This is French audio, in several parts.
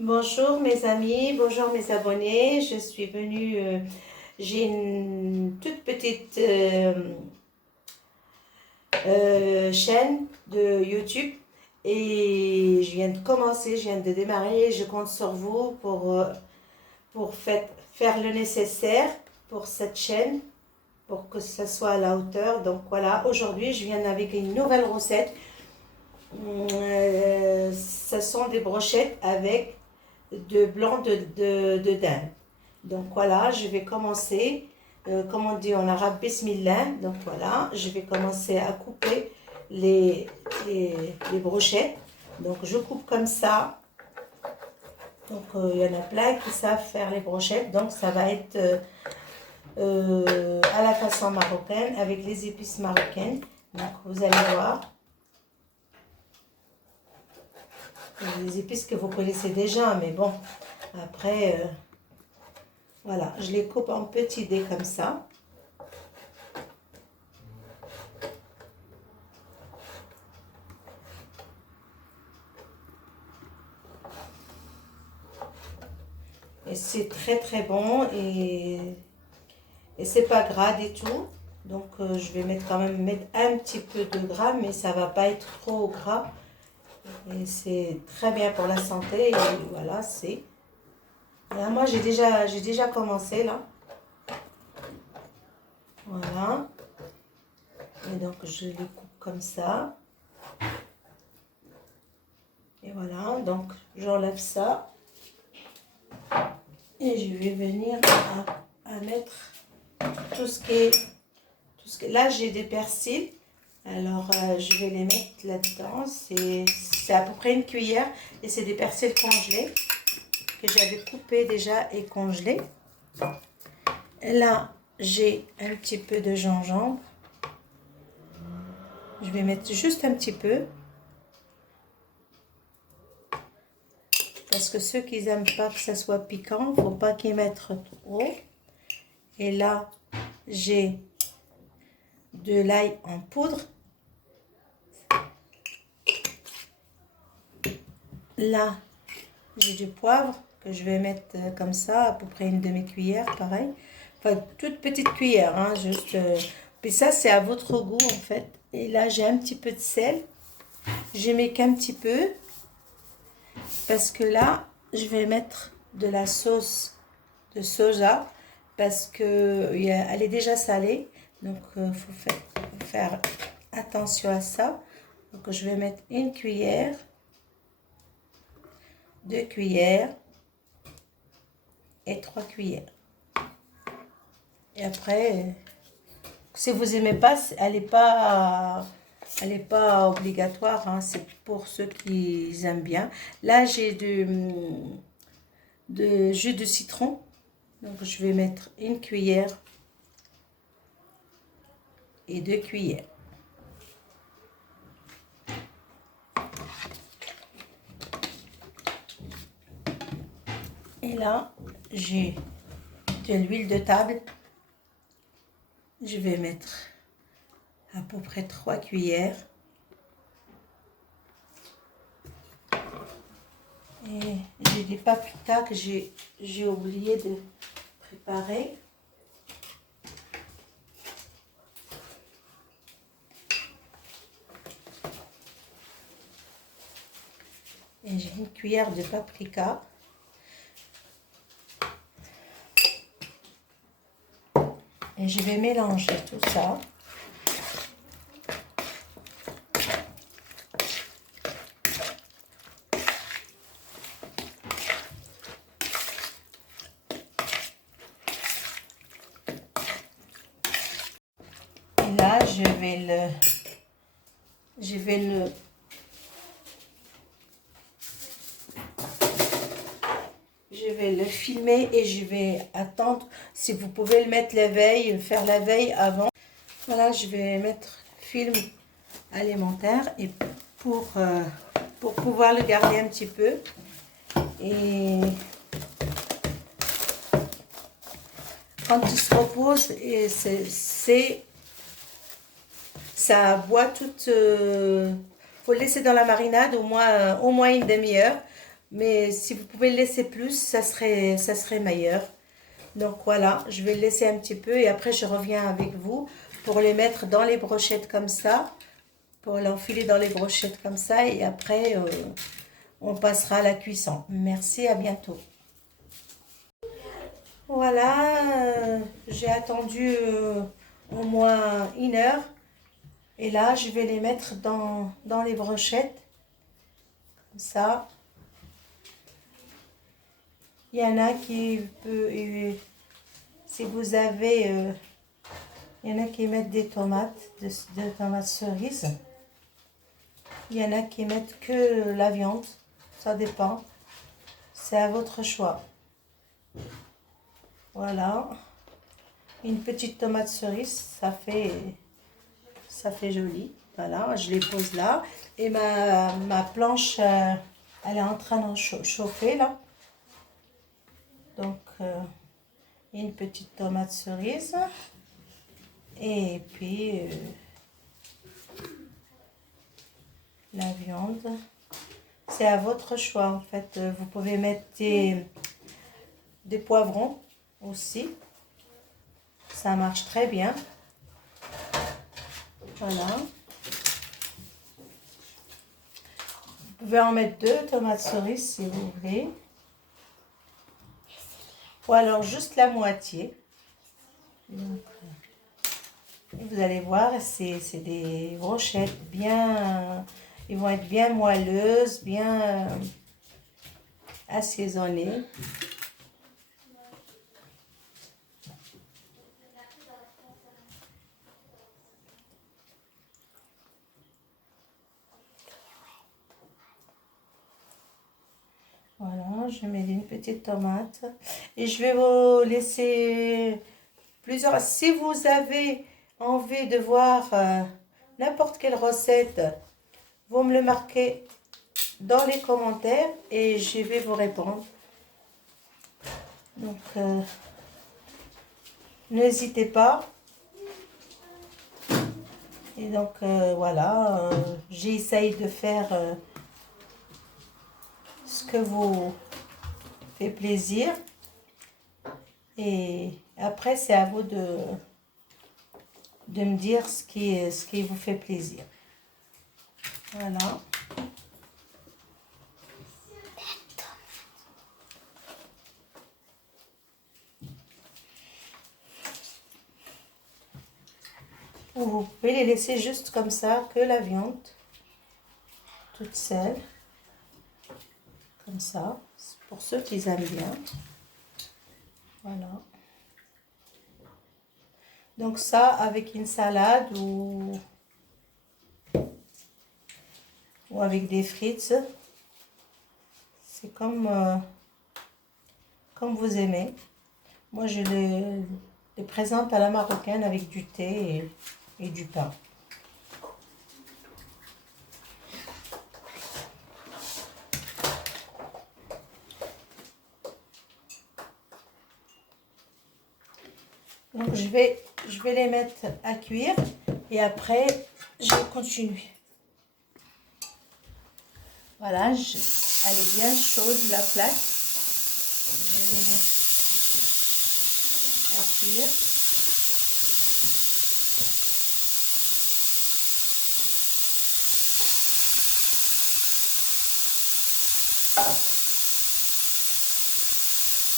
Bonjour mes amis, bonjour mes abonnés. Je suis venue, j'ai une toute petite chaîne de YouTube et je viens de commencer, je viens de démarrer. Je compte sur vous pour faire le nécessaire pour cette chaîne, pour que ça soit à la hauteur. Donc voilà, aujourd'hui je viens avec une nouvelle recette. Ce sont des brochettes avec de blanc de dinde. Donc voilà, je vais commencer, comme on dit en arabe, bismillah. Donc voilà, je vais commencer à couper les brochettes. Donc je coupe comme ça. Donc il y en a plein qui savent faire les brochettes. Donc ça va être à la façon marocaine, avec les épices marocaines. Donc vous allez voir. Les épices que vous connaissez déjà, mais bon, après, voilà, je les coupe en petits dés comme ça. Et c'est très très bon et c'est pas gras du tout. Donc je vais quand même mettre un petit peu de gras, mais ça va pas être trop gras. Et c'est très bien pour la santé. Et voilà, c'est... Là, moi j'ai déjà commencé là. Voilà. Et donc je les coupe comme ça. Et voilà, donc j'enlève ça. Et je vais venir à mettre tout ce qui est... Là, j'ai des persils. Alors, je vais les mettre là-dedans. C'est à peu près une cuillère. Et c'est des persils congelés que j'avais coupés déjà et congelés. Et là, j'ai un petit peu de gingembre. Je vais mettre juste un petit peu. Parce que ceux qui n'aiment pas que ça soit piquant, il ne faut pas qu'ils mettent trop. Et là, j'ai de l'ail en poudre. Là, j'ai du poivre que je vais mettre comme ça, à peu près une demi-cuillère, pareil. Enfin, toute petite cuillère, hein, juste... Puis ça, c'est à votre goût, en fait. Et là, j'ai un petit peu de sel. Je mets qu'un petit peu. Parce que là, je vais mettre de la sauce de soja. Parce que elle est déjà salée. Donc, il faut faire attention à ça. Donc, je vais mettre une cuillère. 2 cuillères. Et 3 cuillères. Et après, si vous n'aimez pas, elle n'est pas obligatoire, hein, c'est pour ceux qui aiment bien. Là, j'ai de jus de citron. Donc, je vais mettre une cuillère et 2 cuillères. Et là, j'ai de l'huile de table. Je vais mettre à peu près 3 cuillères. Et j'ai des paprikas que j'ai oublié de préparer. Et j'ai une cuillère de paprika. Et je vais mélanger tout ça. Et là, je vais le filmer et je vais attendre. Si vous pouvez le mettre la veille, faire la veille avant. Voilà, je vais mettre film alimentaire et pour pouvoir le garder un petit peu. Et quand il se repose, et ça boit toute... faut le laisser dans la marinade au moins une demi-heure Mais si vous pouvez le laisser plus, ça serait meilleur. Donc voilà, je vais le laisser un petit peu et après je reviens avec vous pour les mettre dans les brochettes comme ça, pour l'enfiler dans les brochettes comme ça et après on passera à la cuisson. Merci, à bientôt. Voilà, j'ai attendu au moins 1 heure et là je vais les mettre dans les brochettes comme ça. Il y en a qui peut, si vous avez, il y en a qui mettent des tomates, de tomates cerises. Il y en a qui mettent que la viande, ça dépend. C'est à votre choix. Voilà, une petite tomate cerise, ça fait joli. Voilà, je les pose là et ma planche, elle est en train de chauffer là. Donc une petite tomate cerise et puis la viande. C'est à votre choix en fait. Vous pouvez mettre des poivrons aussi. Ça marche très bien. Voilà. Vous pouvez en mettre 2 tomates cerises si vous voulez. Ou alors juste la moitié. Donc, vous allez voir, c'est des brochettes bien... Ils vont être bien moelleuses, bien assaisonnées. Voilà, je mets une petite tomate. Et je vais vous laisser plusieurs... Si vous avez envie de voir n'importe quelle recette, vous me le marquez dans les commentaires et je vais vous répondre. Donc, n'hésitez pas. Et donc, voilà, j'essaye de faire ce que vous fait plaisir. Et après, c'est à vous de me dire ce qui vous fait plaisir. Voilà. Ou vous pouvez les laisser juste comme ça, que la viande, toute seule. Comme ça, pour ceux qui aiment bien. Voilà. Donc ça, avec une salade ou avec des frites, c'est comme vous aimez. Moi, je les présente à la marocaine avec du thé et du pain. Donc, je vais les mettre à cuire et après, je continue. Voilà, elle est bien chaude, la plaque. Je vais les mettre à cuire.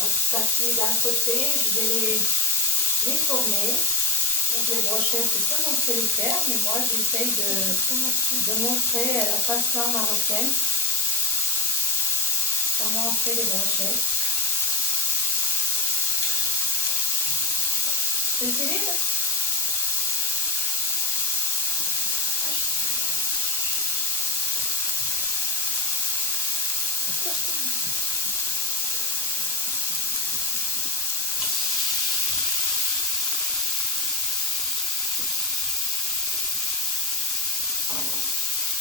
Donc, ça cuit d'un côté, je vais les tourner. Donc les brochettes, c'est pas comme je sais les faire, mais moi j'essaye de montrer à la façon marocaine comment on fait les brochettes. C'est Céline?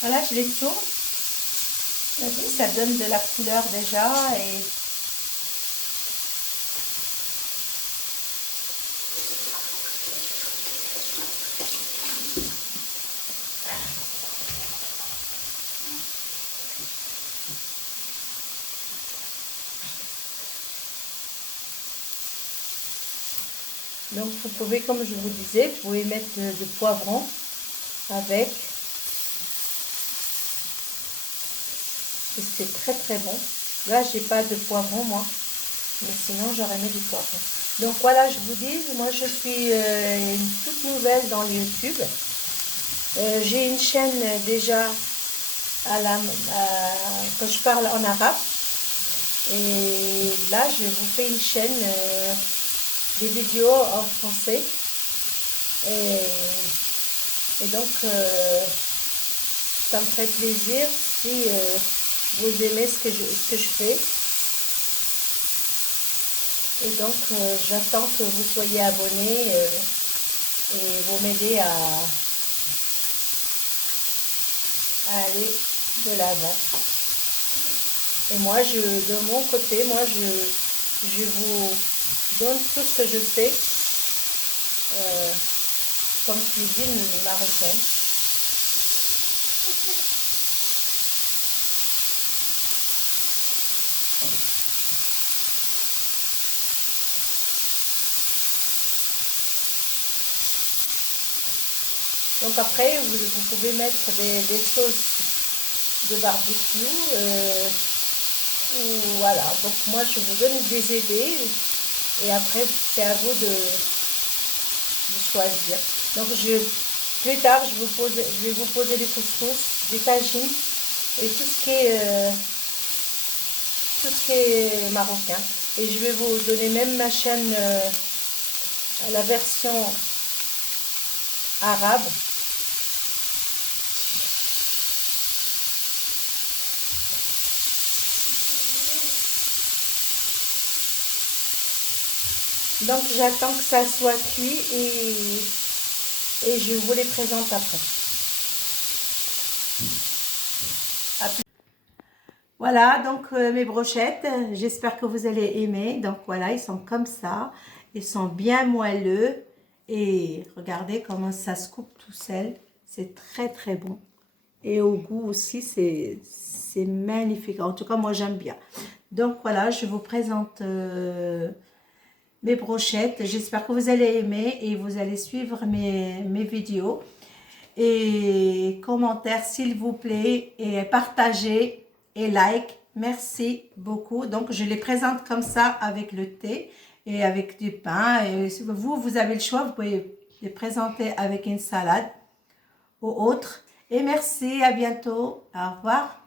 Voilà, je les tourne. Ça donne de la couleur déjà et Donc vous pouvez, comme je vous disais, vous pouvez mettre de poivron avec. Et c'est très très bon. Là, j'ai pas de poivron moi, mais sinon j'aurais mis du poivron. Donc voilà, je vous dis, moi je suis une toute nouvelle dans le YouTube. J'ai une chaîne déjà quand je parle en arabe. Et là, je vous fais une chaîne des vidéos en français. Et donc, ça me ferait plaisir si vous aimez ce que je fais. Et donc, j'attends que vous soyez abonnés et vous m'aidez à aller de l'avant. Et moi, de mon côté, moi, je vous donne tout ce que je sais comme cuisine marocaine. Donc après, vous pouvez mettre des sauces de barbecue. Ou voilà, donc moi je vous donne des idées et après c'est à vous de choisir. Donc plus tard je vais vous poser des couscous, des tagines et tout ce qui est marocain. Et je vais vous donner même ma chaîne, la version arabe. Donc j'attends que ça soit cuit et je vous les présente après. Voilà, donc mes brochettes, j'espère que vous allez aimer. Donc voilà, ils sont comme ça, ils sont bien moelleux et regardez comment ça se coupe tout seul. C'est très très bon. Et au goût aussi, c'est magnifique. En tout cas, moi j'aime bien. Donc voilà, je vous présente mes brochettes. J'espère que vous allez aimer et vous allez suivre mes vidéos. Et commentaires s'il vous plaît, et partagez et like. Merci beaucoup. Donc je les présente comme ça avec le thé et avec du pain. Et si vous avez le choix, vous pouvez les présenter avec une salade ou autre. Et merci, à bientôt. Au revoir.